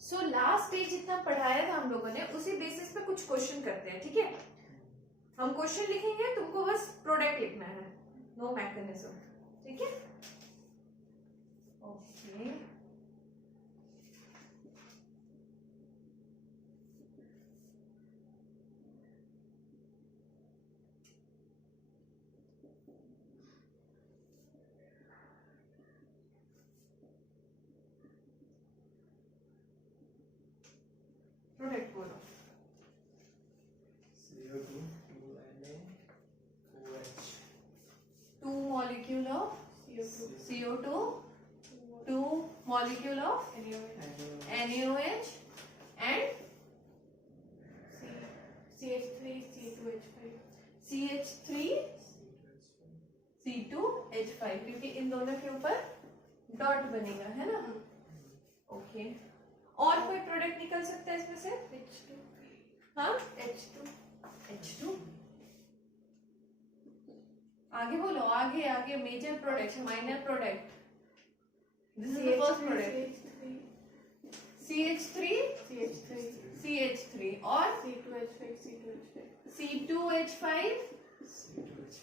So last day जितना पढ़ाया था हम लोगों ने उसी बेसिस पे कुछ क्वेश्चन करते हैं, ठीक है। हम क्वेश्चन लिखेंगे, तुमको बस प्रोडक्ट लिखना है, नो मैकेनिज्म, ठीक है। ओके प्रोडक्ट बोलो। CO2 2Na2OH 2 molecule of CO2, 2 molecule of NaOH and CH3 C2H5, क्योंकि इन दोनों के ऊपर डॉट बनेगा, है ना। ओके और कोई प्रोडक्ट निकल सकता है इसमें से? H2, हाँ H2 आगे बोलो, आगे आगे। Major product, minor product, this is the first product. CH3 और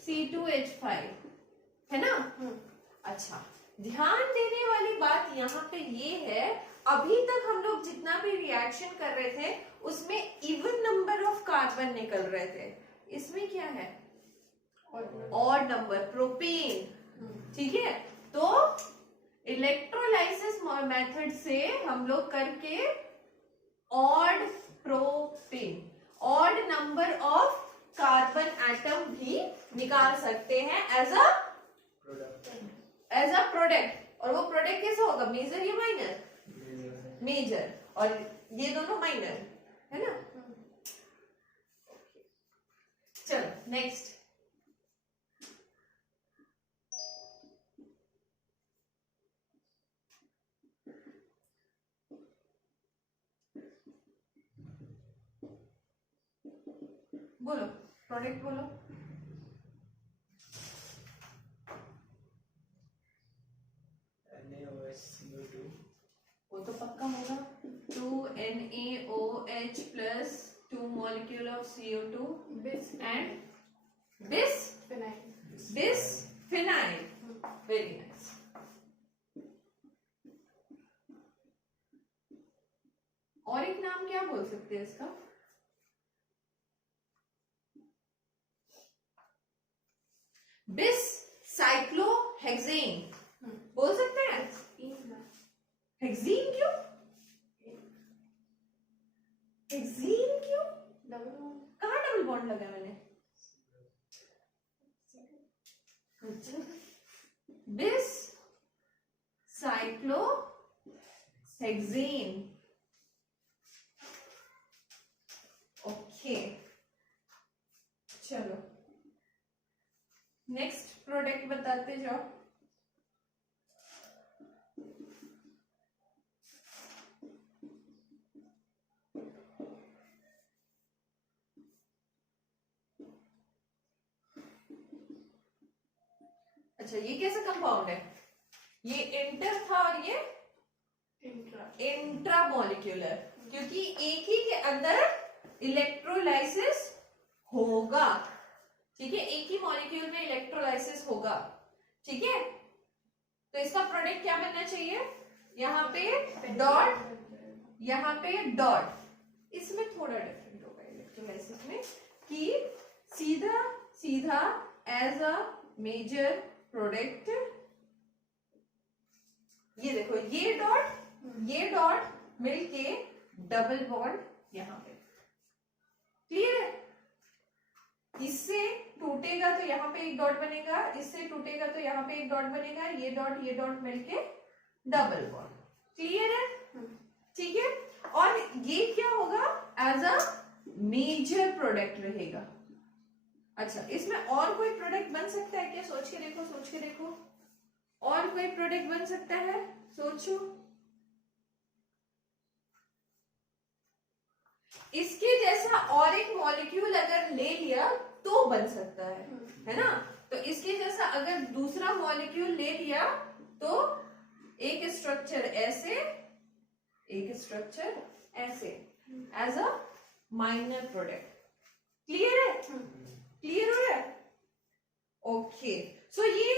C2H5 है ना। अच्छा, ध्यान देने वाली बात यहाँ पे ये है, अभी तक हम लोग जितना भी रिएक्शन कर रहे थे उसमें इवन नंबर ऑफ कार्बन निकल रहे थे, इसमें क्या है? ऑड नंबर, प्रोपेन, ठीक है। तो इलेक्ट्रोलाइसिस मेथड से हम लोग करके odd propane, odd number of carbon atom भी निकाल सकते हैं एज अ प्रोडक्ट। और वो प्रोडक्ट कैसा होगा? मेजर या माइनर? मेजर। और ये दोनों माइनर, है ना। चलो नेक्स्ट। बोलो प्रोडक्ट बोलो। NaOH वो तो पक्का होगा। 2NaOH plus 2 molecule of CO2 and bisphenol. Very nice. और एक नाम क्या बोल सकते हैं इसका? बिससाइक्लोहेक्सेन बोल सकते हैं। हेक्सेन क्यों? हेक्सेन क्यों? कहाँ डबल बॉन्ड लगा मैंने? बिससाइक्लोहेक्सेन। ओके चलो नेक्स्ट प्रोडक्ट बताते जाओ। अच्छा, ये कैसा कंपाउंड है? ये इंटर था और ये इंट्रा मॉलिक्यूलर, क्योंकि एक ही के अंदर इलेक्ट्रोलाइसिस होगा, ठीक है। एक ही मॉलिक्यूल में इलेक्ट्रोलाइसिस होगा, ठीक है। तो इसका प्रोडक्ट क्या बनना चाहिए? यहाँ पे डॉट, यहाँ पे डॉट। इसमें थोड़ा डिफरेंट होगा इलेक्ट्रोलाइसिस में, कि सीधा सीधा एज अ मेजर प्रोडक्ट। ये देखो, ये डॉट मिलके डबल बॉन्ड यहाँ पे, क्लियर है। इससे टूटेगा तो यहाँ पे एक डॉट बनेगा, इससे टूटेगा तो यहाँ पे एक डॉट बनेगा, ये डॉट मिलके डबल बॉन्ड, क्लियर है, ठीक है। और ये क्या होगा? एज अ मेजर प्रोडक्ट रहेगा। अच्छा, इसमें और कोई प्रोडक्ट बन सकता है क्या? सोच के देखो, और कोई प्रोडक्ट बन सकता है? सोचो। इसके जैसा और एक मॉलिक्यूल अगर ले लिया तो बन सकता है ना। तो इसके जैसा अगर दूसरा मॉलिक्यूल ले लिया तो एक स्ट्रक्चर ऐसे एक स्ट्रक्चर ऐसे as a minor product. Clear है? क्लियर हो रहा है? ओके, सो ये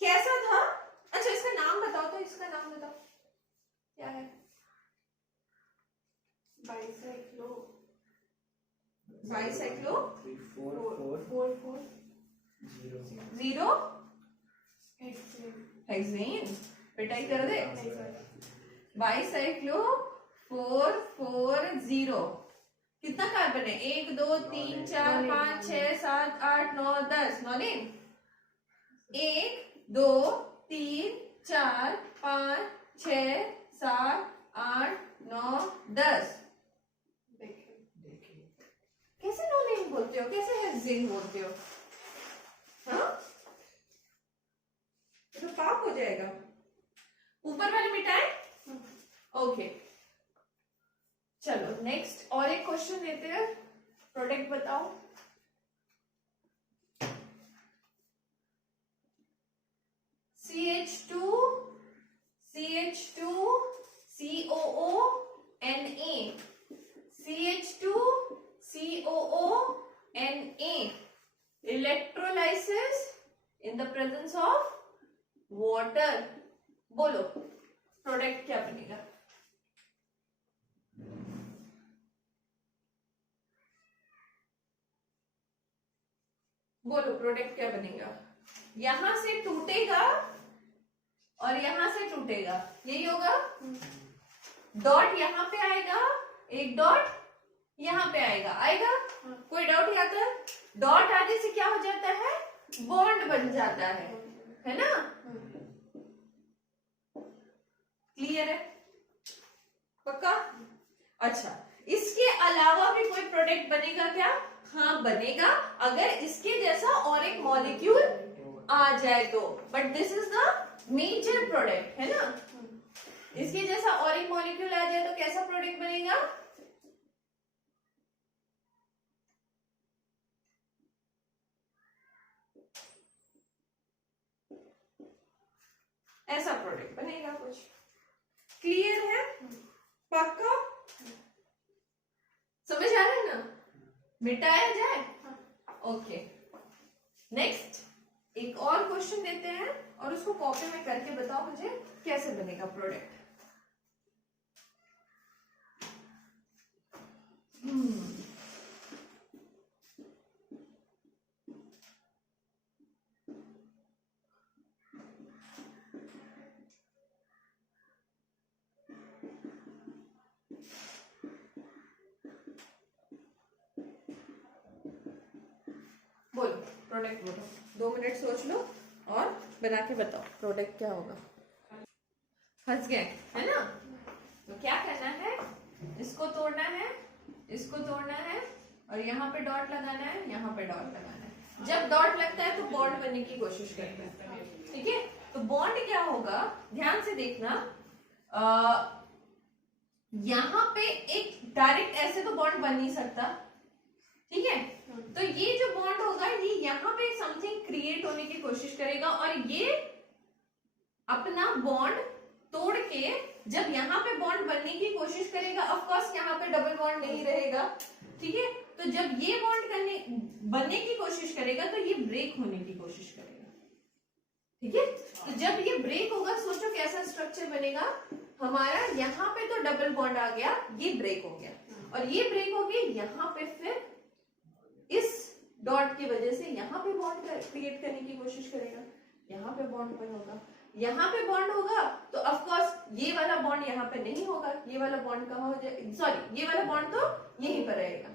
कैसा था? अच्छा इसका नाम बताओ, तो इसका नाम बताओ क्या है? Bicyclo bicyclo 0 hexane. पिटाई कर दे। बाइसाइक्लो 440 कितना कार्बन है? 1 2 3 4 5 6 7 8 9 10। 9 दिन 1 2 3 4 5 6 7 8 9 10। कैसे नोनेन बोलते हो? कैसे हेक्सेन बोलते हो? हाँ, तो पाप हो जाएगा। ऊपर वाले मिटाए? ओके, चलो नेक्स्ट और एक क्वेश्चन लेते हैं। प्रोडक्ट बताओ। CH2 COO Na, CH2 COO Na, electrolysis in the presence of water। बोलो प्रोडक्ट क्या बनेगा? बोलो प्रोडक्ट क्या बनेगा? यहां से टूटेगा और यहां से टूटेगा, यही होगा। डॉट यहां पे आएगा, एक डॉट यहां पे आएगा। आएगा? कोई डाउट यहाँ तक? डॉट आने से क्या हो जाता है? बॉन्ड बन जाता है ना? क्लियर है? पक्का? अच्छा, इसके अलावा भी कोई प्रोडक्ट बनेगा क्या? हाँ बनेगा, अगर इसके जैसा और एक मॉलिक्यूल आ जाए तो। But this is the major product, है ना? इसके जैसा और एक मॉलिक्यूल आ जाए तो कैसा प्रोडक्ट बनेगा? ऐसा प्रोडक्ट बनेगा कुछ। क्लियर है? पक्का? समझ आ रहा है ना? मिटाया जाए? ओके, नेक्स्ट एक और क्वेश्चन देते हैं और उसको कॉपी में करके बताओ मुझे कैसे बनेगा प्रोडक्ट। बोलो प्रोडक्ट बोलो, 2 मिनट सोच लो और बना के बताओ प्रोडक्ट क्या होगा। फंस गए है ना? तो क्या करना है? इसको तोड़ना है, इसको तोड़ना है और यहाँ पे डॉट लगाना है, यहाँ पे डॉट लगाना है। जब डॉट लगता है तो बॉन्ड बनने की कोशिश करते हैं। ठीक है, तो बॉन्ड क्या होगा ध्यान से देखना। यहाँ पे एक डायरेक्ट ऐसे तो बॉन्ड बन नहीं सकता, ठीक है? तो ये जो बॉन्ड होगा ये यहाँ पे समथिंग क्रिएट होने की कोशिश करेगा और ये अपना बॉन्ड तोड़ के जब यहाँ पे बॉन्ड बनने की कोशिश करेगा, ऑफ कोर्स यहाँ पे डबल बॉन्ड नहीं रहेगा, ठीक है? तो जब ये बॉन्ड बनने की कोशिश करेगा तो ये ब्रेक होने की कोशिश करेगा, ठीक है? तो जब ये ब्रेक होगा, सोचो कैसा स्ट्रक्चर बनेगा हमारा। यहाँ पे तो डबल बॉन्ड आ गया, ये ब्रेक हो गया और ये ब्रेक हो गया, यहाँ पे फिर इस डॉट की वजह से यहाँ पे बॉन्ड क्रिएट करने की कोशिश करेगा, यहाँ पे बॉन्ड बन होगा, यहाँ पे बॉन्ड होगा तो ऑफ कोर्स ये वाला बॉन्ड यहाँ पे नहीं होगा, ये वाला बॉन्ड कहाँ हो जाएगा? सॉरी, ये वाला बॉन्ड तो यहीं पर रहेगा।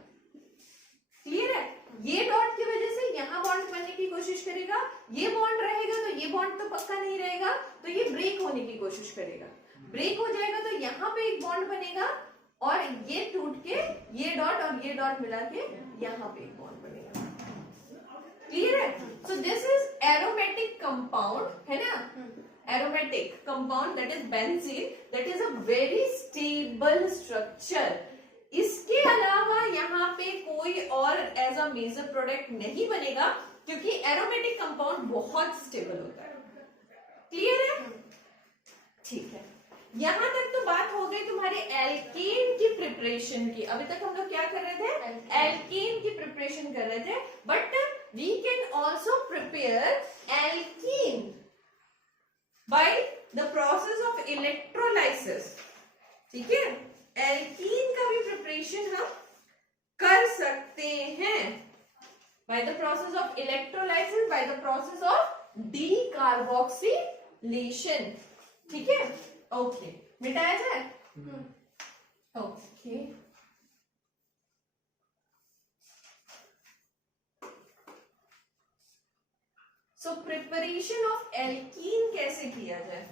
क्लियर है? ये डॉट की वजह से यहाँ बॉन्ड बनने की कोशिश करेगा, ये बॉन्ड रहेगा तो ये बॉन्ड तो पक्का नहीं रहेगा, तो ये ब्रेक होने की कोशिश करेगा। ब्रेक हो जाएगा तो यहाँ पे एक बॉन्ड बनेगा और ये टूट के ये डॉट और ये डॉट मिला के यहाँ पे एक बॉन्ड बनेगा। क्लियर है? So this is aromatic compound, है ना? Aromatic compound that is benzene, that is a very stable structure. इसके अलावा यहाँ पे कोई और एज अ मेजर प्रोडक्ट नहीं बनेगा क्योंकि एरोमेटिक कंपाउंड बहुत स्टेबल होता है। क्लियर है? ठीक है, यहां तक तो बात हो गई तुम्हारे एल्केन की प्रिपरेशन की। अभी तक हम लोग क्या कर रहे थे? एल्केन की प्रिपरेशन कर रहे थे। But we can also prepare alkene by the process of electrolysis. ठीक है, एल्कीन का भी प्रिपरेशन हम कर सकते हैं bye the process of electrolysis, bye the process of decarboxylation. ठीक है, ओके, मिटाया जाए? Okay, so preparation of alkene कैसे किया जाए?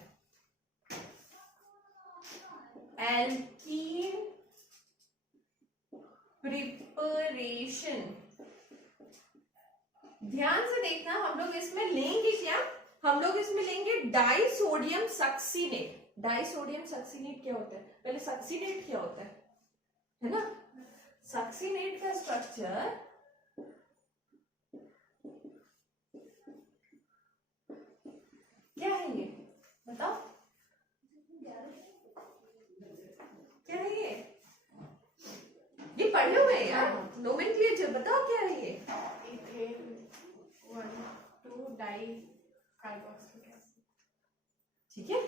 एल्कीन प्रिपरेशन, ध्यान से देखना, हम लोग इसमें लेंगे क्या? हम लोग इसमें लेंगे डाइसोडियम सक्सीनेट। डाइसोडियम सक्सीनेट क्या होता है? पहले सक्सीनेट क्या होता है ना? सक्सीनेट का स्ट्रक्चर क्या है? ये बताओ, क्या है ये पढ़े हुए हैं यार, नोमेनक्लेचर बताओ क्या है ये? Ethane 1,2 dicarboxylic acid. ठीक है,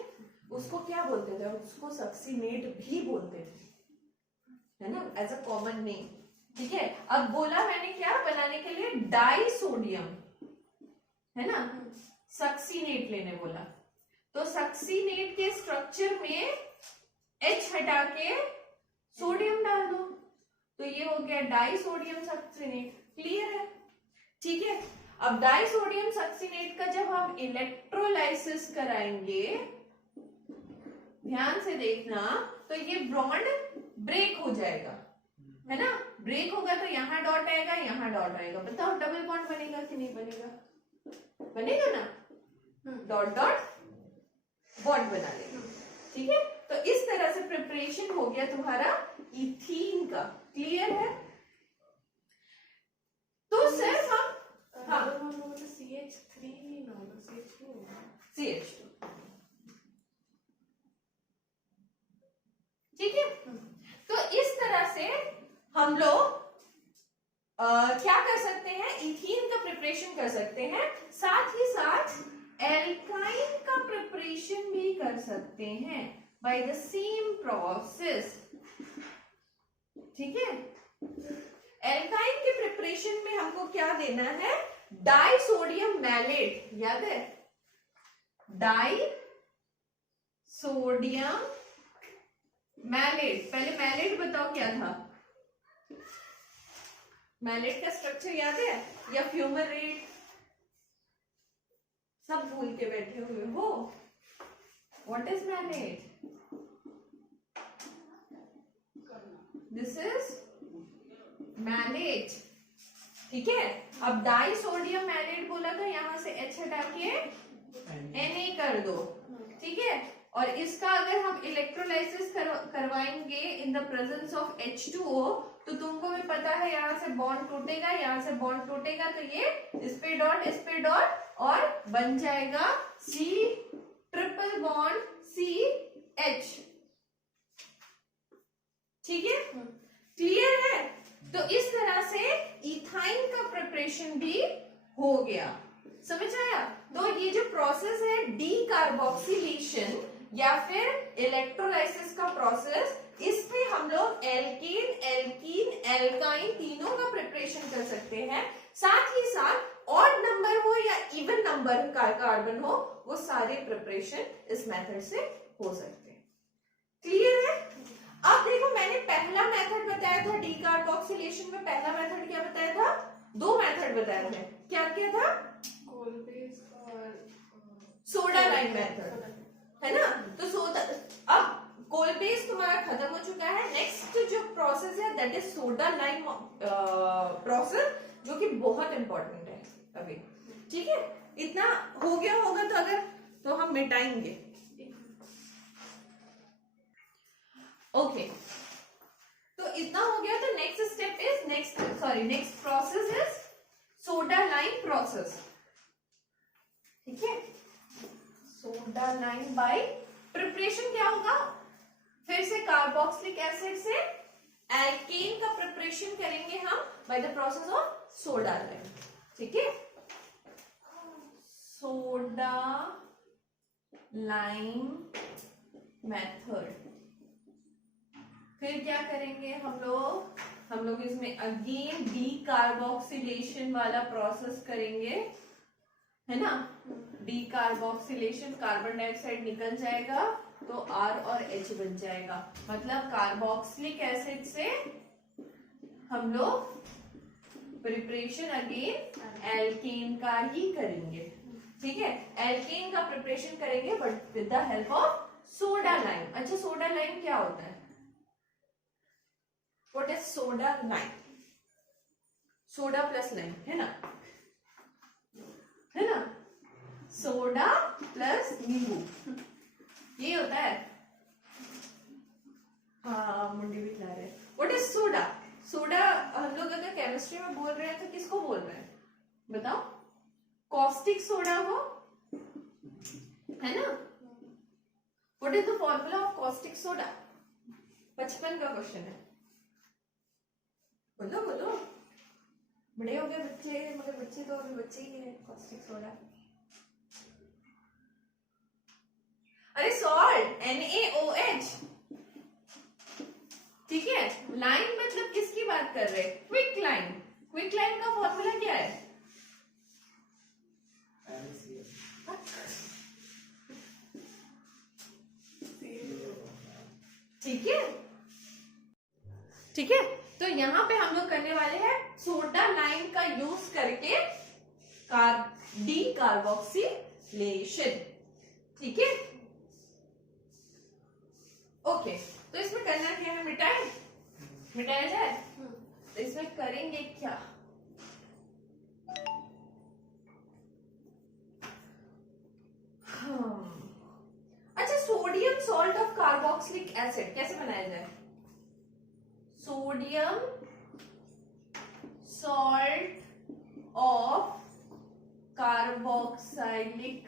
उसको क्या बोलते थे? उसको सक्सीनेट भी बोलते थे, है ना, एज अ कॉमन नेम। ठीक है, अब बोला मैंने क्या बनाने के लिए? डाइसोडियम, है ना, सक्सीनेट लेने बोला। तो सक्सीनेट के स्ट्रक्चर में H हटा के सोडियम डाल दो, तो ये हो गया डाइसोडियम सक्सीनेट। क्लियर है? ठीक है, अब डाइसोडियम सक्सीनेट का जब हम इलेक्ट्रोलाइसिस कराएंगे, ध्यान से देखना, तो ये बॉन्ड ब्रेक हो जाएगा, है ना? ब्रेक होगा तो यहाँ डॉट आएगा, यहाँ डॉट आएगा। बताओ डबल बॉन्ड बनेगा कि नहीं बनेगा? बनेगा ना, डॉट डॉट बॉन्ड बना लेगा। ठीक है, तो इस तरह से प्रिपरेशन हो गया तुम्हारा इथीन का। क्लियर है? तो सिर्फ हम CH3 CH2 CH2, ठीक है। तो इस तरह से हम लोग क्या कर सकते हैं? इथीन का प्रिपरेशन कर सकते हैं, साथ ही साथ एल्काइन का प्रिपरेशन भी कर सकते हैं बाय द सेम प्रोसेस। ठीक है, एल्काइन के प्रिपरेशन में हमको क्या देना है? डाइसोडियम मैलेट, याद है? Disodium mallet. पहले मैलेट बताओ क्या था? मैलेट का स्ट्रक्चर याद है? या फ्यूमरेट? सब भूल के बैठे हुए हो। What is maleate? This is maleate. ठीक है, अब डाइसोडियम मैलेट बोला तो यहां से H हटा के Na कर दो। ठीक है, और इसका अगर हम इलेक्ट्रोलाइसिस करवाएंगे in the presence of H2O, तो तुमको भी पता है यहाँ से बॉन्ड टूटेगा, यहाँ से बॉन्ड टूटेगा, तो ये इस पे डॉट और बन जाएगा C ट्रिपल बॉन्ड CH। ठीक है, क्लियर है? तो इस तरह से इथाइन का प्रिपरेशन भी हो गया। समझ आया? तो ये जो प्रोसेस है डीकार्बोक्सिलेशन या फिर इलेक्ट्रोलाइसिस का प्रोसेस, इसमें हम लोग एल्केन, एल्कीन, एल्काइन तीनों का प्रिपरेशन कर सकते हैं। साथ ही साथ ऑड नंबर हो या इवन नंबर का कार्बन हो, वो सारे प्रिपरेशन इस मेथड से हो सकते हैं। क्लियर है? अब देखो, मैंने पहला मेथड बताया था डीकार्बोक्सिलेशन में। पहला मेथड क्या बताया था? दो मेथड बताए थे। क्या क्या था? कोलबेस और सोडा लाइम मेथड, है ना? तो सोडा, अब कोलबेस तुम्हारा खत्म हो चुका है। नेक्स्ट जो प्रोसेस है that is soda lime process, जो कि बहुत इंपॉर्टेंट है अभी। ठीक है, इतना हो गया होगा तो अगर तो हम मिटाएंगे। ओके, तो इतना हो गया। तो next step is next process is soda lime process. ठीक है, सोडा लाइम बाय प्रिपरेशन क्या होगा, फिर से कार्बोक्सिलिक एसिड से एल्केन का प्रिपरेशन करेंगे हम bye the process of soda lime. ठीक है, सोडा लाइम मेथड। फिर क्या करेंगे हम लोग इसमें अगेन डी कार्बोक्सिलेशन वाला प्रोसेस करेंगे, है ना। डी कार्बोक्सिलेशन, कार्बन डाइऑक्साइड निकल जाएगा तो R और H बन जाएगा, मतलब कार्बोक्सिलिक एसिड से हम लोग प्रिपरेशन अगेन एल्केन का ही करेंगे। ठीक है, एल्केन का प्रिपरेशन करेंगे but with the help of soda lime. अच्छा, सोडा लाइम क्या होता है? What is soda lime? Soda plus lime, है ना, है ना, सोडा प्लस नींबू, ये होता है। हाँ, मुंडी भी खिला रहे हैं। What is soda? सोडा हम लोग अगर केमिस्ट्री में बोल रहे हैं तो किसको बोल रहे हैं बताओ? कॉस्टिक सोडा हो, है ना। What is the formula of caustic soda? बचपन का क्वेश्चन है, बोलो बोलो। बड़े हो गए बच्चे, मगर बच्चे तो अभी बच्चे ही है। कॉस्टिक सोडा, अरे सॉल्ट, NaOH। ठीक है, लाइन मतलब किसकी बात कर रहे हैं? Quick line. क्विक लाइन का फॉर्मूला क्या है? ठीक है, ठीक है। तो यहाँ पे हम लोग करने वाले हैं सोडा लाइम का यूज करके डी कार्बोक्सिलेशन। ठीक है, ओके। तो इसमें करना क्या है? मिटाया जाए। तो इसमें करेंगे क्या? अच्छा, sodium salt of carboxylic acid कैसे बनाया जाए? Sodium salt of carboxylic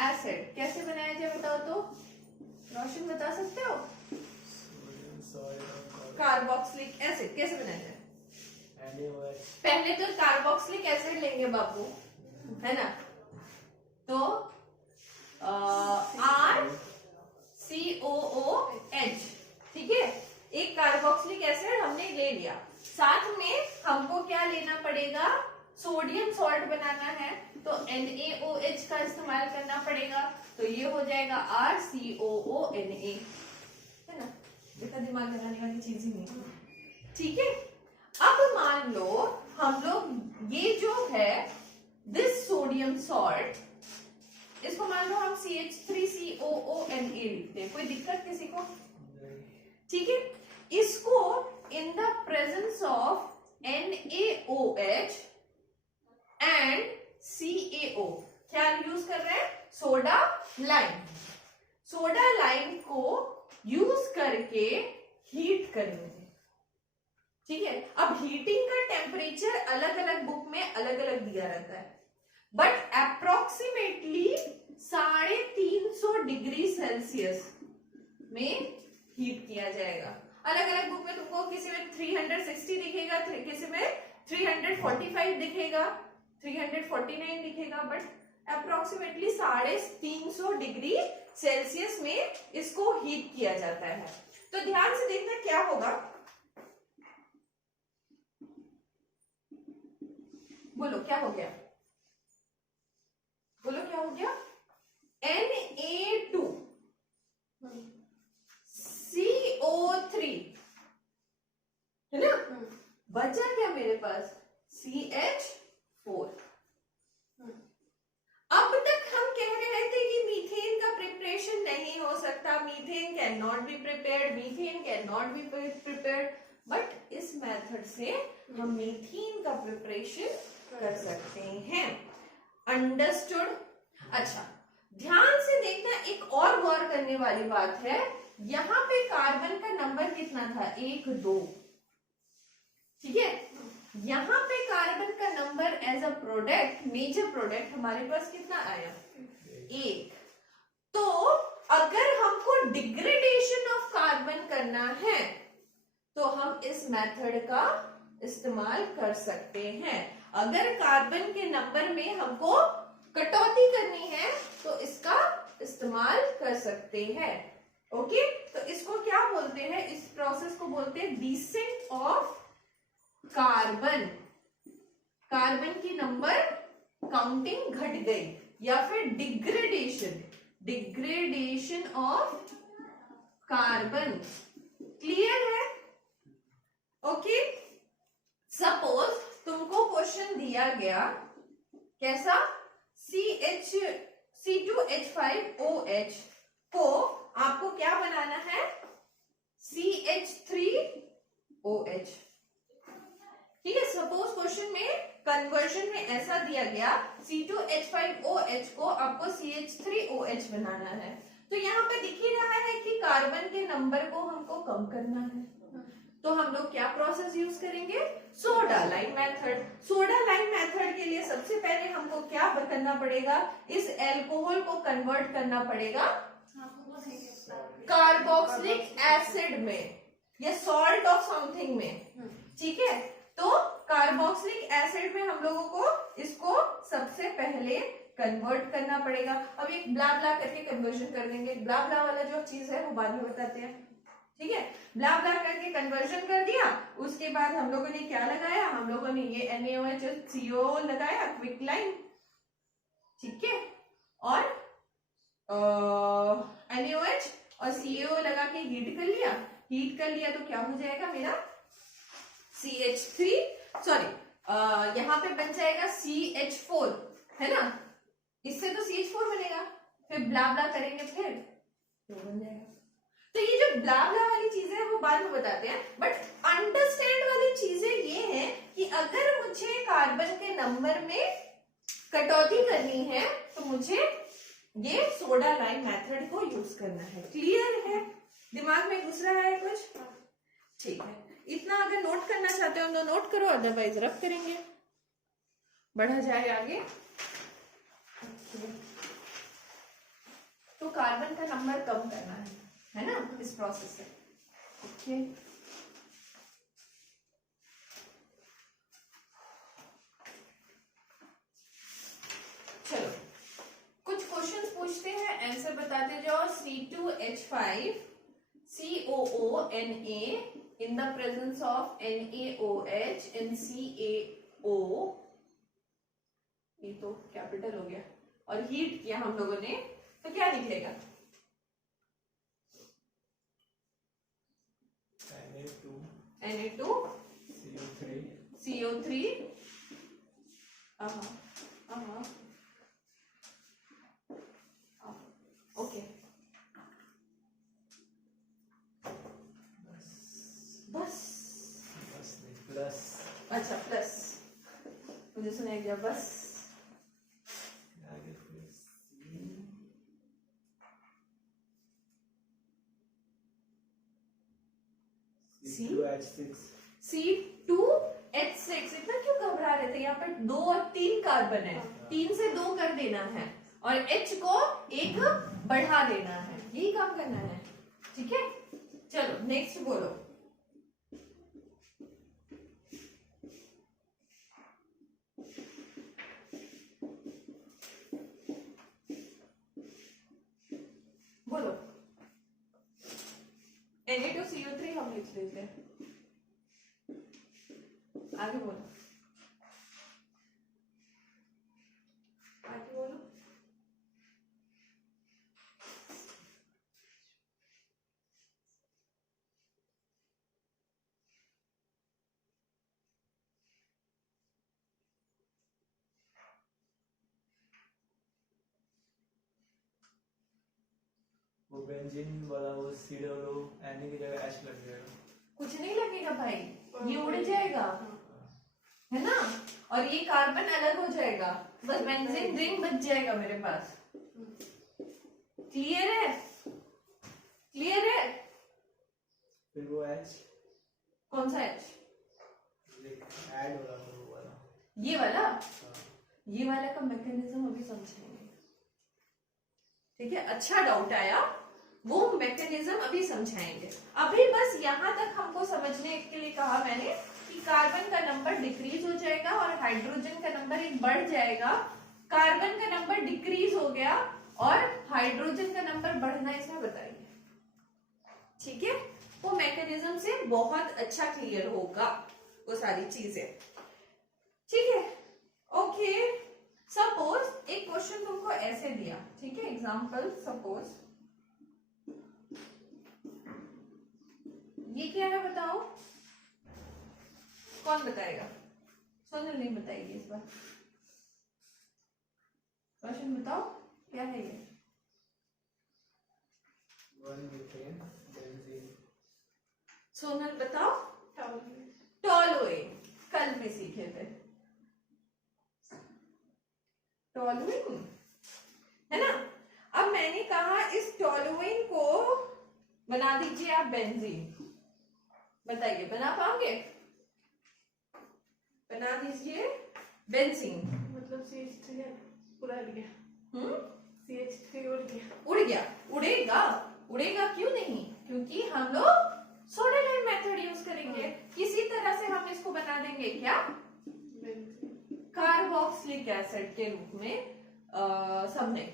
acid कैसे बनाया जाए बताओ तो? रोशन बता सकते हो? कार्बोक्सिलिक एसिड कैसे बनाया जाए? पहले तो कार्बोक्सिलिक एसिड लेंगे बाबू, है ना। तो RCOOH, ठीक है, एक कार्बोक्सिलिक एसिड हमने ले लिया। साथ में हमको क्या लेना पड़ेगा? सोडियम सॉल्ट बनाना है तो NaOH का इस्तेमाल करना पड़ेगा। तो ये हो जाएगा RCOONA, है ना। इतना दिमाग लगाने वाली चीज ही नहीं। ठीक है, अब मान लो हम लोग ये जो है दिस सोडियम सॉल्ट, इसको मान लो हम CH3COONA लिखते हैं, कोई दिक्कत किसी को? ठीक है, इसको in the presence of NaOH and CaO क्या यूज कर रहे हैं? Soda lime. सोडा लाइम को यूज करके हीट करेंगे। ठीक है, अब हीटिंग का टेम्परेचर अलग अलग बुक में अलग अलग दिया रहता है, बट अप्रोक्सीमेटली 350 डिग्री सेल्सियस में हीट किया जाएगा। अलग अलग बुक में तुमको किसी में 360 दिखेगा, किसी में 345 दिखेगा, 349 दिखेगा, बट अप्रोक्सीमेटली 350 डिग्री सेल्सियस में इसको हीट किया जाता है। तो ध्यान से देखना क्या होगा, बोलो क्या हो गया? बोलो क्या हो गया? Na2 CO3, है ना। बचा क्या मेरे पास? CH4। अब तक हम कह रहे थे कि मीथेन का प्रिपरेशन नहीं हो सकता, methane can not be prepared, methane can not be prepared, but इस मेथड से हम मीथेन का प्रिपरेशन कर सकते हैं। अंडरस्टूड? अच्छा, ध्यान से देखना, एक और गौर करने वाली बात है, यहां पे कार्बन का नंबर कितना था? 1 2। ठीक है, यहां पे कार्बन का number as a product, major product हमारे पास कितना आया? 1। तो अगर हमको डिग्रेडेशन ऑफ कार्बन करना है तो हम इस मेथड का इस्तेमाल कर सकते हैं। अगर कार्बन के नंबर में हमको कटौती करनी है तो इसका इस्तेमाल कर सकते हैं। ओके, तो इसको क्या बोलते हैं, इस प्रोसेस को बोलते हैं डिसेंट ऑफ कार्बन। कार्बन की नंबर काउंटिंग घट गई, या फिर degradation, degradation of carbon. Clear है? ओके, सपोज तुमको क्वेश्चन दिया गया कैसा, C2H5OH को आपको क्या बनाना है, CH3OH। ठीक है, सपोज क्वेश्चन में कन्वर्जन में ऐसा दिया गया C2H5OH को आपको CH3OH बनाना है, तो यहाँ पे दिख ही रहा है कि कार्बन के नंबर को हमको कम करना है, तो हम लोग क्या प्रोसेस यूज करेंगे, soda lime method. Soda lime method के लिए सबसे पहले हमको क्या करना पड़ेगा, इस एल्कोहल को कन्वर्ट करना पड़ेगा कार्बोक्सिलिक एसिड में या सॉल्ट ऑफ समथिंग में। ठीक है, तो कार्बोक्सिलिक एसिड में हम लोगों को इसको सबसे पहले कन्वर्ट करना पड़ेगा। अब एक ब्ला ब्ला करके कन्वर्जन कर देंगे, ब्ला ब्ला वाला जो चीज है वो बाद में बताते हैं। ठीक है, ब्ला ब्ला करके कन्वर्जन कर दिया, उसके बाद हम लोगों ने क्या लगाया, हम लोगों ने ये NaOH लगाया, क्विक लाइन। ठीक है, और NaOH और CaO लगा के हीट कर लिया, हीट कर लिया तो क्या हो जाएगा मेरा CH3, सॉरी यहाँ पे बन जाएगा CH4, है ना, इससे तो CH4 बनेगा, फिर ब्ला ब्ला करेंगे फिर तो बन जाएगा। तो ये जो ब्ला ब्ला वाली चीजें हैं वो बाद में बताते हैं, बट अंडरस्टैंड वाली चीजें ये है कि अगर मुझे कार्बन के नंबर में कटौती करनी है तो मुझे ये सोडा लाइम मेथड को यूज करना है। क्लियर है? दिमाग में घुस रहा है कुछ? ठीक है, इतना अगर नोट करना चाहते हो तो नोट करो, अदरवाइज रफ करेंगे, बढ़ा जाए आगे। तो कार्बन का नंबर कम करना है ना इस प्रोसेस से। ओके, चलो कुछ क्वेश्चंस पूछते हैं, आंसर बताते जाओ। C2H5 COONA in the presence of NaOH and CaO, ये तो कैपिटल हो गया, और हीट किया हम लोगों ने, तो क्या निकलेगा? Na2 CO3 ओके, बस प्लस, अच्छा प्लस, मुझे सुनाई दिया बस। C2H6 इतना क्यों घबरा रहे थे? यहाँ पर 2 और 3 कार्बन है, 3 से 2 कर देना है और H को 1 बढ़ा देना है, यही काम करना है। ठीक है, चलो नेक्स्ट बोलो। बोलो, Na2CO3 हम लिख लेते हैं, आगे बोलो, आगे बोलो। वो बेंजीन वाला वो COO N की जगह H लग जाएगा। कुछ नहीं लगेगा भाई, ये उड़ जाएगा, है ना, और ये कार्बन अलग हो जाएगा, बस बेंजीन रिंग बच जाएगा मेरे पास। क्लियर है? क्लियर है? फिर वो H, कौन सा H? ऐड वाला, वो वाला, ये वाला, ये वाला का मैकेनिज्म अभी समझेंगे। ठीक है, अच्छा डाउट आया, वो मैकेनिज्म अभी समझाएंगे। अभी बस यहां तक हमको समझने के लिए कहा मैंने कि कार्बन का नंबर डिक्रीज हो जाएगा और हाइड्रोजन का नंबर एक बढ़ जाएगा। कार्बन का नंबर डिक्रीज हो गया और हाइड्रोजन का नंबर बढ़ना इसमें बताइए, ठीक है। वो मैकेनिज्म से बहुत अच्छा क्लियर होगा वो सारी चीजें, ठीक है। ओके, सपोज एक क्वेश्चन तुमको ऐसे दिया, ठीक है, एग्जाम्पल सपोज ये क्या है बताओ, कौन बताएगा? सोनल नहीं बताएगी इस बार, क्वेश्चन बताओ क्या है ये? 1 मीथेन बेंजीन। सोनल बताओ। टॉलरेंस। टॉलुइन, कल में सीखे थे टॉलुइन, है ना। अब मैंने कहा इस टॉलुइन को बना दीजिए आप बेंजीन, बताइए बना पाओगे? बना दीजिए बेंजीन। मतलब CH3 पूरा उड़ गया। CH3 उड़ गया। उड़ गया, उड़ेगा, उड़ेगा क्यों नहीं, क्योंकि हम लोग सोडा लाइम मेथड यूज करेंगे। किसी तरह से हम इसको बना देंगे क्या, कार्बोक्सिलिक एसिड के रूप में सबने,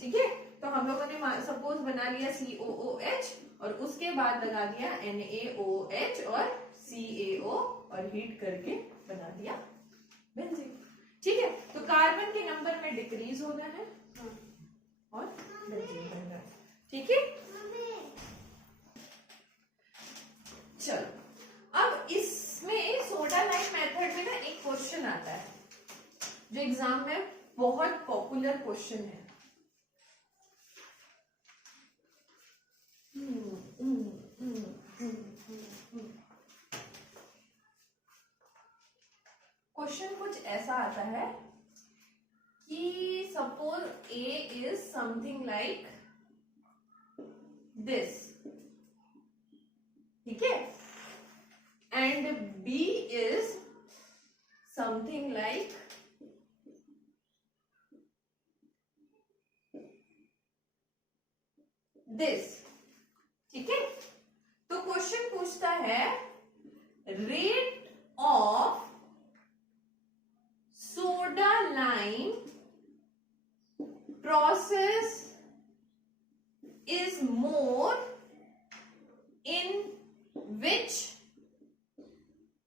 ठीक है। तो हम लोगों ने सपोज बना लिया COOH और उसके बाद लगा दिया NaOH और CaO और हीट करके बना दिया बेंजीन, ठीक है। तो कार्बन के नंबर में डिक्रीज होना है और बेंजीन बन रहा है, ठीक है। चलो अब इसमें सोडा लाइम मेथड में ना एक क्वेश्चन आता है जो एग्जाम में बहुत पॉपुलर क्वेश्चन है। क्वेश्चन कुछ ऐसा आता है कि suppose A is something like this, ठीक है, and B is something like this, ठीक है। तो क्वेश्चन पूछता है rate of soda lime process is more in which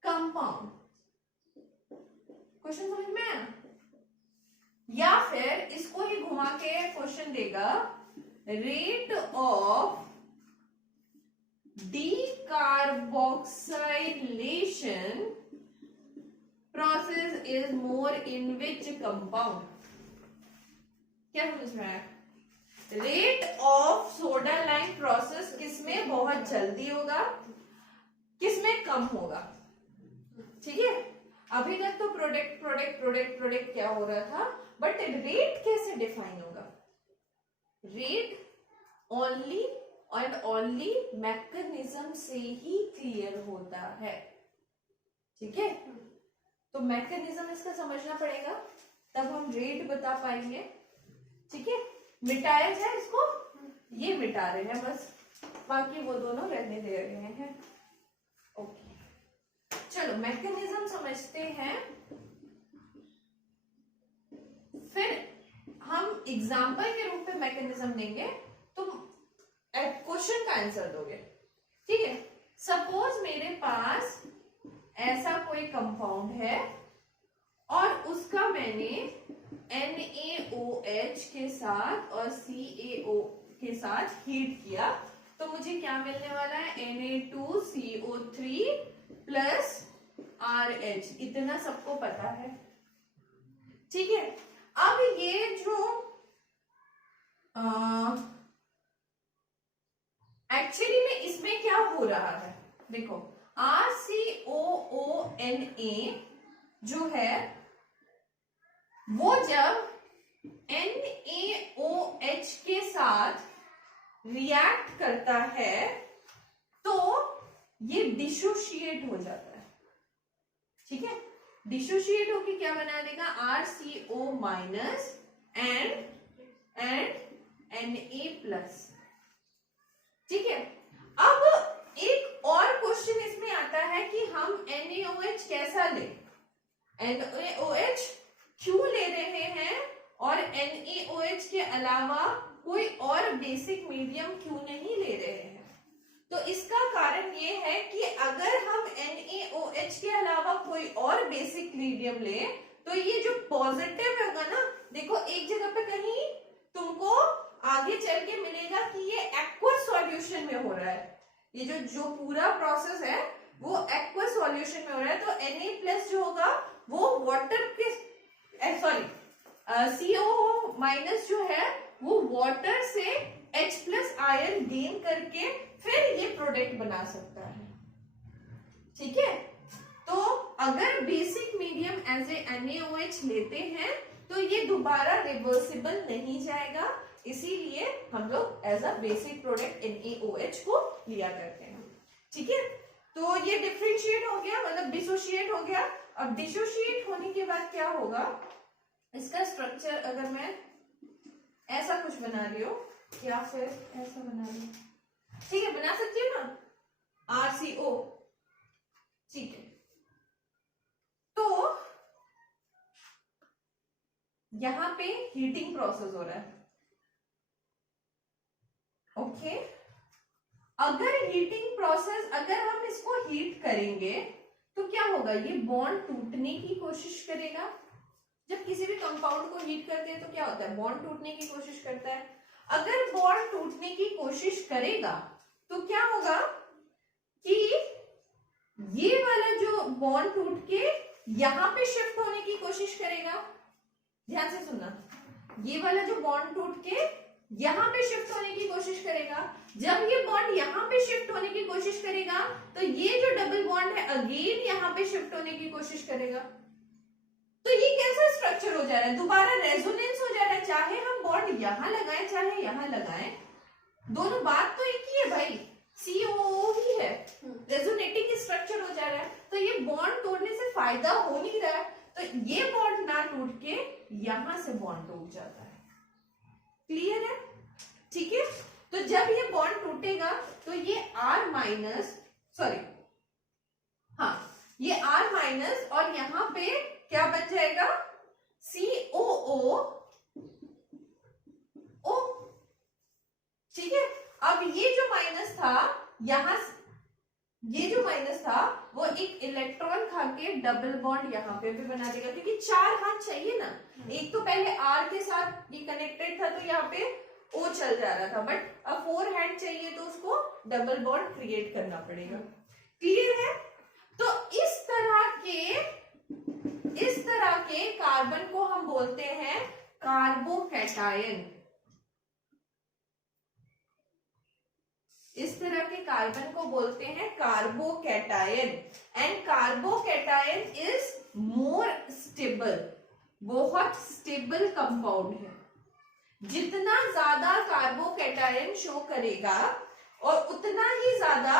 compound. Question समझ में आया? या फिर इसको ही घुमा के क्वेश्चन देगा rate of decarboxylation process is more in which compound। क्या समझ में आया? Rate of soda lime process किसमें बहुत जल्दी होगा, किसमें कम होगा, ठीक है। अभी तक तो प्रोडक्ट प्रोडक्ट प्रोडक्ट प्रोडक्ट क्या हो रहा था, बट रेट कैसे डिफाइन होगा? Rate only and only mechanism से ही क्लियर होता है, ठीक है। तो मैकेनिज्म इसका समझना पड़ेगा, तब हम रेट बता पाएंगे, ठीक है। मिटाया जाए इसको, ये मिटा रहे हैं बस, बाकी वो दोनों रहने दे रहे हैं, ओके। चलो मैकेनिज्म समझते हैं, फिर हम एग्जाम्पल के रूप में मैकेनिज्म देंगे तो क्वेश्चन का आंसर दोगे, ठीक है। सपोज मेरे पास ऐसा कोई कंपाउंड है और उसका मैंने NaOH के साथ और CaO के साथ हीट किया, तो मुझे क्या मिलने वाला है? Na2CO3 प्लस RH, इतना सबको पता है, ठीक है। अब ये जो एक्चुअली में इसमें क्या हो रहा है, देखो RCOONA जो है वो जब NaOH के साथ रिएक्ट करता है तो ये डिसोशिएट हो जाता है, ठीक है। डिसोशिएट होके क्या बना देगा? RCO minus and Na+। ठीक है, अब एक और क्वेश्चन इसमें आता है कि हम NaOH कैसा ले, NaOH क्यों ले रहे हैं और NaOH के अलावा कोई और बेसिक मीडियम क्यों नहीं ले रहे हैं। तो इसका कारण ये है कि अगर हम NaOH के अलावा कोई और बेसिक मीडियम ले तो ये जो पॉजिटिव होगा ना, देखो एक जगह पे कहीं तुमको आगे चल के मिलेगा कि ये एक्वस सॉल्यूशन में हो रहा है, ये जो पूरा प्रोसेस है वो एक्वस सॉल्यूशन में हो रहा है। तो Na+ जो होगा वो वाटर के CO- जो है वो वाटर से H+ आयन गेन करके फिर ये प्रोडक्ट बना सकता है। ठीक है, तो अगर basic medium as a NaOH लेते हैं तो ये दोबारा रिवर्सिबल नहीं जाएगा, इसीलिए हम लोग as a basic product NaOH को लिया करते हैं। ठीक है, तो ये डिफरेंशिएट हो गया, मतलब डिसोशिएट हो गया। अब डिसोशिएट होने के बाद क्या होगा, इसका स्ट्रक्चर अगर मैं ऐसा कुछ बना रही हूँ या फिर ऐसा बना रही हूँ, ठीक है, बना सकती हूँ ना, RCO। ठीक है, तो यहां पे हीटिंग प्रोसेस हो रहा है। ओके, अगर हीटिंग प्रोसेस, अगर हम इसको हीट करेंगे तो क्या होगा, ये बॉन्ड टूटने की कोशिश करेगा। जब किसी भी कंपाउंड को हीट करते हैं तो क्या होता है, बॉन्ड टूटने की कोशिश करता है। अगर बॉन्ड टूटने की कोशिश करेगा तो क्या होगा कि ये वाला जो बॉन्ड टूट के यहां पे शिफ्ट होने की कोशिश करेगा। ध्यान से सुनना, ये वाला जो बॉन्ड टूट के यहां पे शिफ्ट होने की कोशिश करेगा। जब ये बॉन्ड यहां पे शिफ्ट होने की कोशिश करेगा तो ये जो डबल बॉन्ड है अगेन यहां पे शिफ्ट होने की कोशिश करेगा। तो ये कैसा स्ट्रक्चर हो जा रहा है, दोबारा रेजोनेंस हो जा रहा है। चाहे हम बॉन्ड यहां लगाएं चाहे यहां लगाएं, दोनों बात तो एक ही है भाई, COO ही है, रेजोनेटिंग स्ट्रक्चर हो जा रहा है। तो ये बॉन्ड तोड़ने से फायदा हो नहीं रहा है, तो ये बॉन्ड ना टूट के यहां से बॉन्ड टूट जाता है। क्लियर है? ठीक है, तो जब ये बॉन्ड टूटेगा तो ये ये R- और यहां पे क्या बन जाएगा, COO। ठीक है, अब ये जो माइनस था यहां, ये जो माइनस था वो एक इलेक्ट्रॉन खा के डबल बॉन्ड यहाँ पे भी बना देगा, क्योंकि 4 हाथ चाहिए ना। एक तो पहले R के साथ ये कनेक्टेड था तो यहाँ पे O चल जा रहा था, बट अब 4 हैंड चाहिए तो उसको डबल बॉन्ड क्रिएट करना पड़ेगा। क्लियर है? तो इस तरह के कार्बन को हम बोलते हैं कार्बोकैटायन। इस तरह के कार्बन को बोलते हैं carbocation. And carbocation is more stable, बहुत स्टेबल कंपाउंड है। जितना ज्यादा कार्बोकैटायन शो करेगा और उतना ही ज्यादा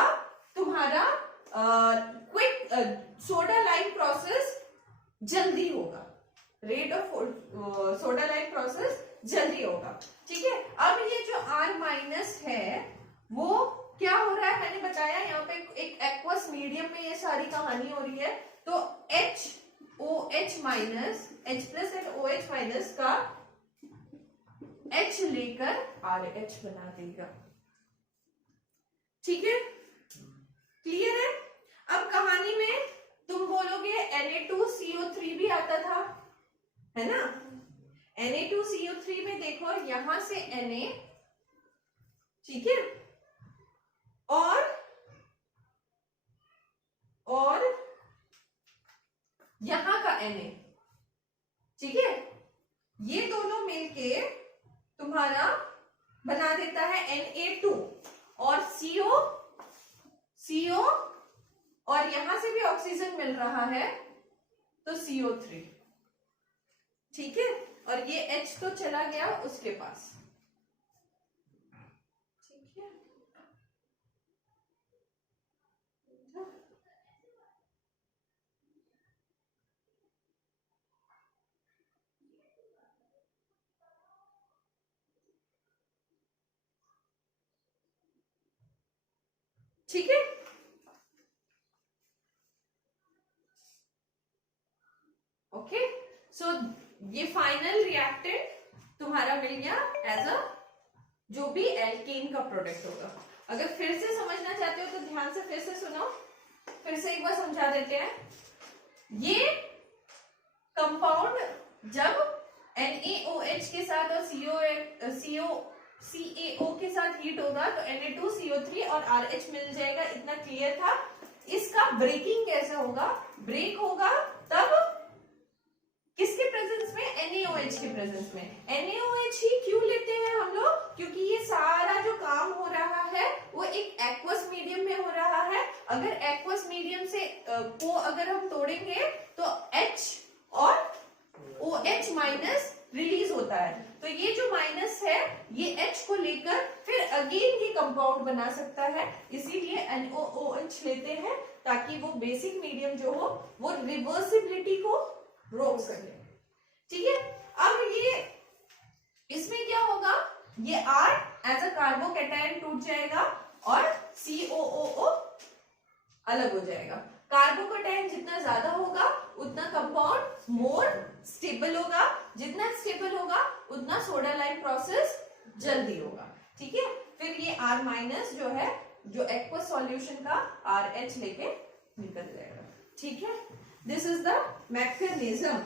तुम्हारा क्विक सोडा लाइम प्रोसेस जल्दी होगा, rate of soda lime process जल्दी होगा। ठीक है, अब ये जो R- है वो क्या हो रहा है, मैंने बताया यहाँ पे एक एक्वस मीडियम में ये सारी कहानी हो रही है। तो HOH- H+ एंड OH- का H लेकर RH बना देगा। ठीक है, क्लियर है? अब कहानी में तुम बोलोगे Na2CO3 भी आता था, है ना। Na2CO3 में देखो यहां से Na, ठीक है, और यहां का Na, ठीक है, ये दोनों मिलके तुम्हारा बना देता है Na2 और CO और यहां से भी ऑक्सीजन मिल रहा है तो CO3। ठीक है, और ये H तो चला गया उसके पास। ठीक है, ओके, सो ये फाइनल रिएक्टेंट तुम्हारा मिल गया एज अ जो भी एल्केन का प्रोडक्ट होगा। अगर फिर से समझना चाहते हो तो ध्यान से फिर से सुनो, फिर से एक बार समझा देते हैं। ये कंपाउंड जब NaOH के साथ और CaO के साथ हीट होगा तो Na2CO3 और RH मिल जाएगा, इतना क्लियर था। इसका ब्रेकिंग कैसे होगा? ब्रेक होगा तब किसके प्रेजेंस में? NaOH के प्रेजेंस में। NaOH ही क्यों लेते हैं हम लोग? क्योंकि ये सारा जो काम हो रहा है वो एक एक्वस मीडियम में हो रहा है। अगर एक्वस मीडियम से को अगर हम तोड़ेंगे तो H और OH माइनस रिलीज होता है, तो ये जो माइनस है ये H को लेकर फिर अगेन ही कंपाउंड बना सकता है, इसीलिए NaOH लेते हैं ताकि वो बेसिक मीडियम जो हो वो रिवर्सिबिलिटी को रोक सके। ठीक है, अब ये इसमें क्या होगा? ये R एज अ कार्बोकैटायन टूट जाएगा और COOO अलग हो जाएगा। कार्बोकैटायन जितना ज्यादा होगा उतना कंपाउंड मोर स्टेबल होगा, जितना स्टेबल होगा उतना सोडा लाइम प्रोसेस जल्दी होगा। ठीक है, फिर ये R माइनस जो है जो एक्वस सॉल्यूशन का RH लेके निकल जाएगा। ठीक है, दिस इज द मैकेनिज्म।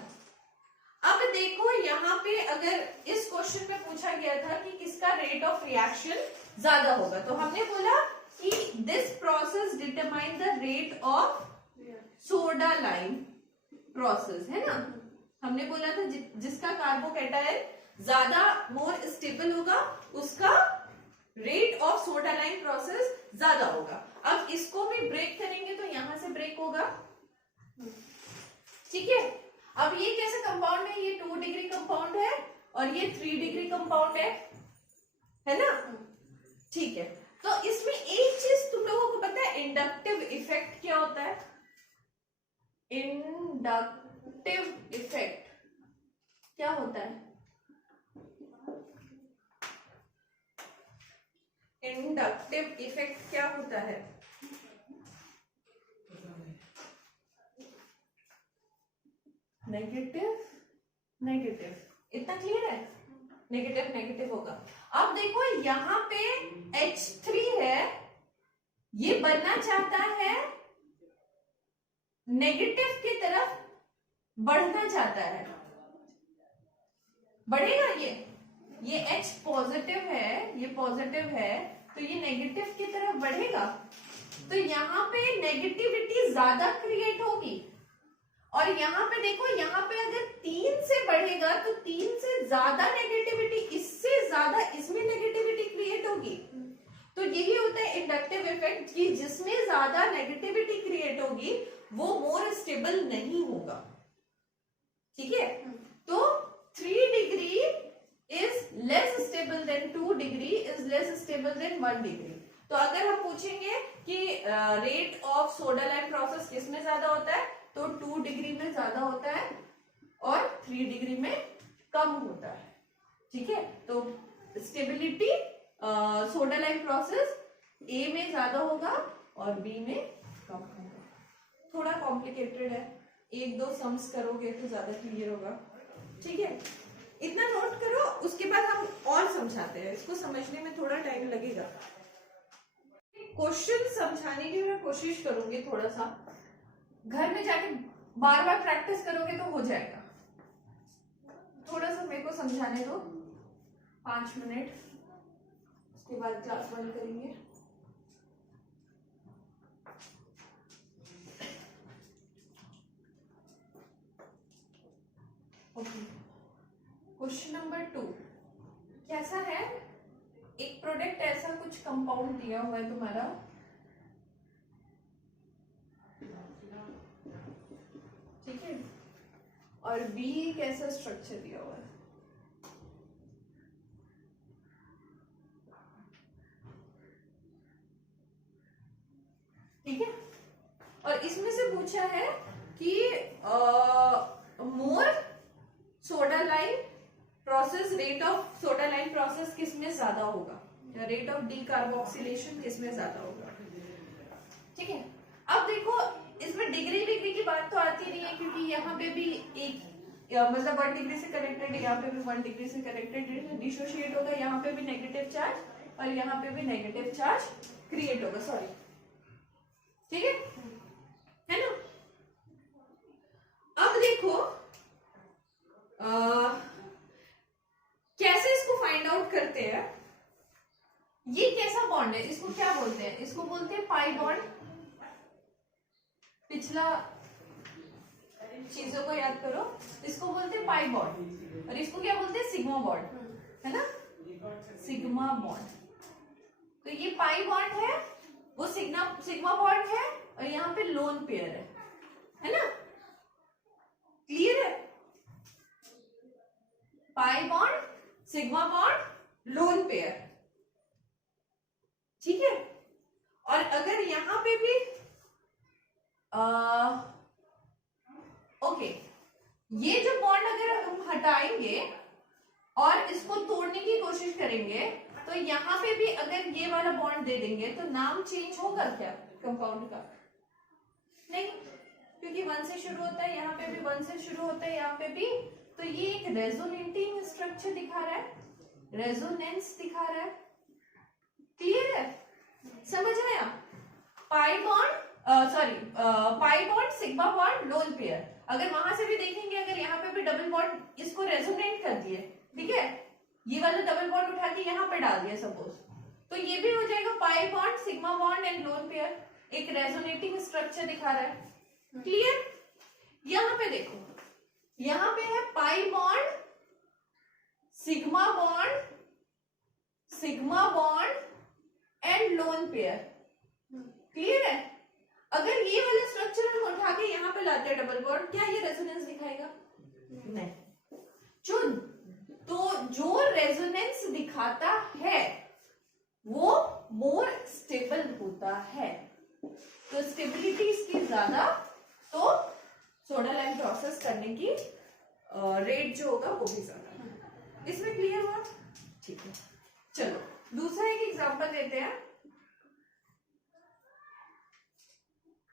अब देखो यहाँ पे अगर इस क्वेश्चन में पूछा गया था कि किसका रेट ऑफ रिएक्शन ज्यादा होगा, तो हमने बोला कि this process determine the rate of soda lime process, है ना। हमने बोला था जिसका कार्बोकैटायन ज्यादा मोर स्टेबल होगा उसका rate of soda lime process ज्यादा होगा। अब इसको भी ब्रेक करेंगे तो यहां से ब्रेक होगा। ठीक है, अब ये कैसे कंपाउंड है? ये 2 डिग्री कंपाउंड है और ये 3 डिग्री कंपाउंड है ना। ठीक है, तो इसमें एक चीज तुम लोगों को पता है, इंडक्टिव इफेक्ट क्या होता है? इंडक्टिव इफेक्ट क्या होता है? इंडक्टिव इफेक्ट क्या होता है? नेगेटिव नेगेटिव, इतना क्लियर है? नेगेटिव नेगेटिव होगा। अब देखो यहां पे H3 है, ये बनना चाहता है नेगेटिव की तरफ बढ़ना चाहता है, बढ़ेगा ये H पॉजिटिव है, ये पॉजिटिव है तो ये नेगेटिव की तरफ बढ़ेगा, तो यहाँ पे नेगेटिविटी ज्यादा क्रिएट होगी। और यहाँ पे देखो, यहाँ पे अगर 3 से बढ़ेगा तो 3 से ज्यादा नेगेटिविटी, इससे ज्यादा इसमें नेगेटिविटी क्रिएट होगी। तो यही होता है इंडक्टिव इफेक्ट कि जिसमें ज्यादा नेगेटिविटी क्रिएट होगी वो मोर स्टेबल नहीं होगा। ठीक है, तो 3 degree is less stable then 2 degree is less stable then 1 degree. तो अगर हम पूछेंगे कि rate of soda lime process किस में ज्यादा होता है, तो 2 डिग्री में ज्यादा होता है और 3 डिग्री में कम होता है। ठीक है, तो स्टेबिलिटी सोडा लाइम प्रोसेस ए में ज्यादा होगा और बी में कम होगा। थोड़ा कॉम्प्लिकेटेड है, 1-2 सम्स करोगे तो ज्यादा क्लियर होगा। ठीक है, इतना नोट करो, उसके बाद हम और समझाते हैं। इसको समझने में थोड़ा टाइम लगेगा। क्वेश्चन समझाने की मैं कोशिश करूंगी, थोड़ा सा घर में जाके बार बार प्रैक्टिस करोगे तो हो जाएगा। थोड़ा सा मेरे को समझाने दो, 5 मिनट, उसके बाद क्लास बंद करेंगे। ओके, क्वेश्चन नंबर 2 कैसा है? एक प्रोडक्ट ऐसा कुछ कंपाउंड दिया हुआ है तुम्हारा, ठीक है, और बी कैसा स्ट्रक्चर दिया हुआ है। ठीक है, और इसमें से पूछा है कि more soda lime process, rate of soda lime process किसमें ज्यादा होगा, रेट ऑफ डीकार्बोक्सिलेशन किसमें ज्यादा होगा। ठीक है, अब देखो इसमें डिग्री डिग्री की बात तो आती नहीं है क्योंकि यहाँ पे भी एक मतलब 1 डिग्री से कनेक्टेड है, यहाँ पे भी 1 डिग्री से कनेक्टेड डिसोशिएट होगा, यहाँ पे भी नेगेटिव चार्ज और यहाँ पे भी नेगेटिव चार्ज क्रिएट होगा, सॉरी, ठीक है ना। अब देखो कैसे इसको फाइंड आउट करते हैं। ये कैसा बॉन्ड है, इसको क्या बोलते हैं, इसको बोलते हैं पाई बॉन्ड। पिछला चीजों को याद करो, इसको बोलते हैं पाई बॉन्ड और इसको क्या बोलते हैं, सिग्मा बॉन्ड, है ना, सिग्मा बॉन्ड। तो ये पाई बॉन्ड है, वो सिग्मा बॉन्ड है और यहाँ पे लोन पेयर है ना, क्लियर है। Pi bond, sigma bond, lone pair, ठीक है। और अगर यहां पे भी ओके, ये जो बॉन्ड अगर हम हटाएंगे और इसको तोड़ने की कोशिश करेंगे तो यहां पे भी अगर ये वाला बॉन्ड दे देंगे तो नाम चेंज होगा क्या कंपाउंड का, नहीं, क्योंकि 1 से शुरू होता है, यहाँ पे भी 1 से शुरू होता है, यहाँ पे भी। तो ये एक रेजोनेटिंग स्ट्रक्चर दिखा रहा है, रेजोनेंस दिखा रहा है, क्लियर है, समझ आया। Pi bond pi bond, sigma bond, lone pair. अगर वहां से भी देखेंगे, अगर यहाँ पे भी डबल बॉन्ड इसको रेजोनेट कर दिए, ठीक है, ये वाला डबल बॉन्ड उठा के यहाँ पे डाल दिया सपोज, तो ये भी हो जाएगा pi bond, sigma bond and lone pair, एक रेजोनेटिंग स्ट्रक्चर दिखा रहा है, क्लियर। यहाँ पे देखो, यहाँ पे है pi bond, sigma bond and lone pair, clear है। अगर ये वाला स्ट्रक्चर हम उठा के यहाँ पे लाते हैं डबल बॉन्ड, क्या ये रेजोनेंस दिखाएगा, नहीं। जो रेजोनेंस दिखाता है वो मोर स्टेबल होता है, तो स्टेबिलिटी इसकी ज्यादा, तो सोडा लाइम प्रोसेस करने की रेट जो होगा वो भी ज्यादा। इसमें क्लियर हुआ, ठीक है। चलो दूसरा एक एग्जांपल लेते हैं।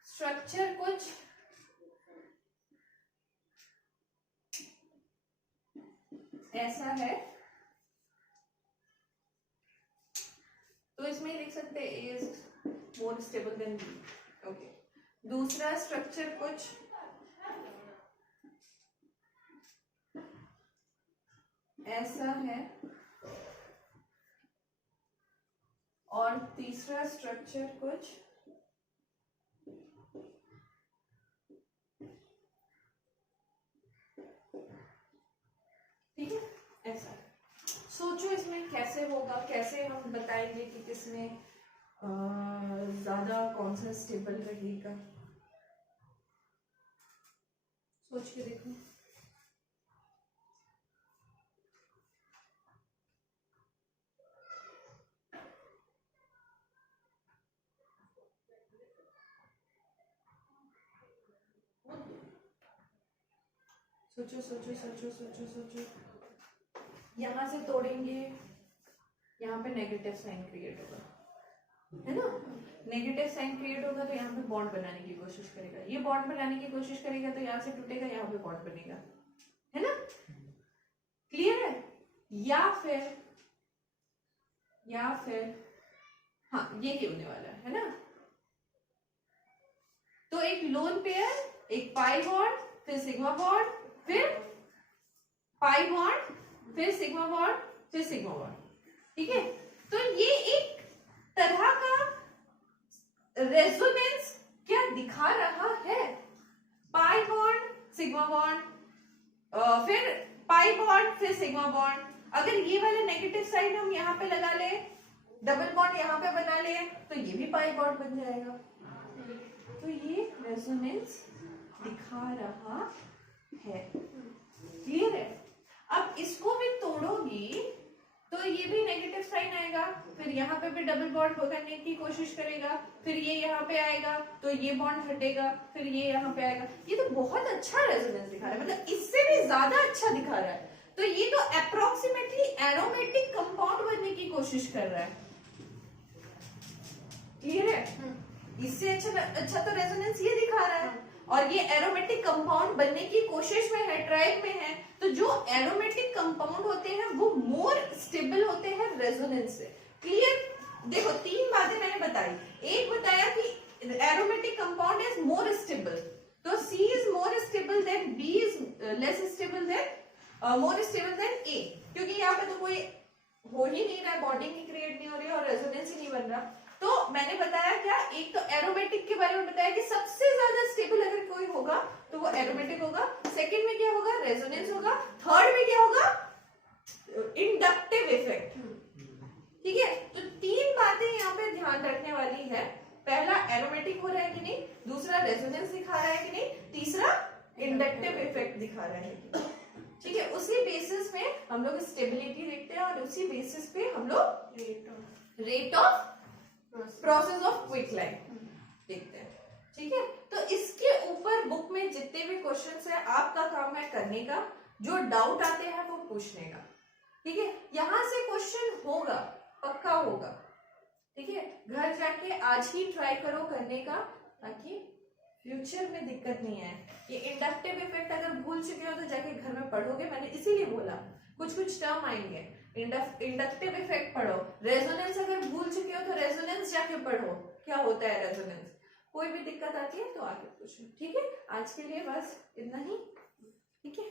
स्ट्रक्चर कुछ ऐसा है, तो इसमें लिख सकते हैं is more stable than B, okay. दूसरा स्ट्रक्चर कुछ ऐसा है और तीसरा स्ट्रक्चर कुछ ठीक है, ऐसा। सोचो इसमें कैसे होगा, कैसे हम बताएंगे कि किसमें ज्यादा कौन सा स्टेबल रहेगा, सोच के देखो। सोचो सोचो सोचो सोचो सोचो, यहां से तोड़ेंगे, यहाँ पे नेगेटिव साइन क्रिएट होगा, है ना, नेगेटिव साइन क्रिएट होगा तो यहाँ पे बॉन्ड बनाने की कोशिश करेगा, ये बॉन्ड बनाने की कोशिश करेगा तो यहाँ से टूटेगा, यहाँ पे बॉन्ड बनेगा, है ना, क्लियर है। या फिर हाँ, ये होने वाला है ना, तो एक लोन पेयर, एक पाई बॉन्ड, फिर सिग्मा बॉन्ड, फिर पाई बॉन्ड, फिर सिग्मा बॉन्ड, फिर सिग्मा बॉन्ड, ठीक है। तो ये एक तरह का रेजोनेंस क्या दिखा रहा है, पाई बॉन्ड, सिग्मा बॉन्ड, फिर पाई बॉन्ड, फिर सिग्मा बॉन्ड। अगर ये वाला नेगेटिव साइन हम यहाँ पे लगा ले, डबल बॉन्ड यहाँ पे बना ले, तो ये भी पाई बॉन्ड बन जाएगा, तो ये रेजोनेंस दिखा रहा है, क्लियर है। अब इसको भी तोड़ोगी तो ये भी नेगेटिव साइन आएगा, फिर यहाँ पे भी डबल बॉन्ड करने की कोशिश करेगा, फिर ये यहाँ पे आएगा तो ये बॉन्ड हटेगा, फिर ये यहाँ पे आएगा। ये तो बहुत अच्छा रेजोनेंस दिखा रहा है, मतलब इससे भी ज्यादा अच्छा दिखा रहा है। तो ये तो अप्रोक्सीमेटली एरोमेटिक कंपाउंड बनने की कोशिश कर रहा है, क्लियर है। इससे अच्छा तो रेजोनेंस ये दिखा रहा है, और ये एरोमेटिक कंपाउंड बनने की कोशिश में है, ट्रायल में है, तो जो एरोमेटिक कंपाउंड होते हैं वो मोर स्टेबल होते हैं रेजोनेंस से। क्लियर? देखो 3 बातें मैंने बताई। एक बताया कि aromatic compound is more stable, तो C is more stable then B is less stable then more stable then A, क्योंकि यहाँ पे तो कोई हो ही नहीं रहा है, बॉन्डिंग ही क्रिएट नहीं हो रही है और रेजोनेंस ही नहीं बन रहा। तो मैंने बताया क्या, एक तो एरोमेटिक के बारे में बताया कि सबसे ज्यादा स्टेबल अगर कोई होगा तो वो एरोमेटिक होगा, सेकंड में क्या होगा, रेजोनेंस होगा, थर्ड में क्या होगा, इंडक्टिव इफेक्ट। ठीक है, तो 3 बातें यहाँ पे ध्यान रखने वाली है। पहला एरोमेटिक हो रहा है कि नहीं, दूसरा रेजोनेंस दिखा रहा है कि नहीं, तीसरा इंडक्टिव इफेक्ट दिखा रहा है कि नहीं। ठीक है, उसी बेसिस में हम लोग स्टेबिलिटी देखते हैं और उसी बेसिस पे हम लोग रेट ऑफ प्रोसेस ऑफ क्विकलाइन देखते हैं। ठीक है, तो इसके ऊपर बुक में जितने भी क्वेश्चंस है आपका काम है करने का, जो डाउट आते हैं वो पूछने का। ठीक है, यहां से क्वेश्चन होगा, पक्का होगा। ठीक है, घर जाके आज ही ट्राई करो करने का, ताकि फ्यूचर में दिक्कत नहीं आए। ये इंडक्टिव इफेक्ट अगर भूल चुके हो तो जाके घर में पढ़ोगे, मैंने इसीलिए बोला कुछ कुछ टर्म आएंगे, इंडक्टिव इफेक्ट पढ़ो। रेजोनेंस अगर भूल चुके हो तो रेजोनेंस जाके पढ़ो, क्या होता है रेजोनेंस। कोई भी दिक्कत आती है तो आगे पूछो। ठीक है, आज के लिए बस इतना ही। ठीक है।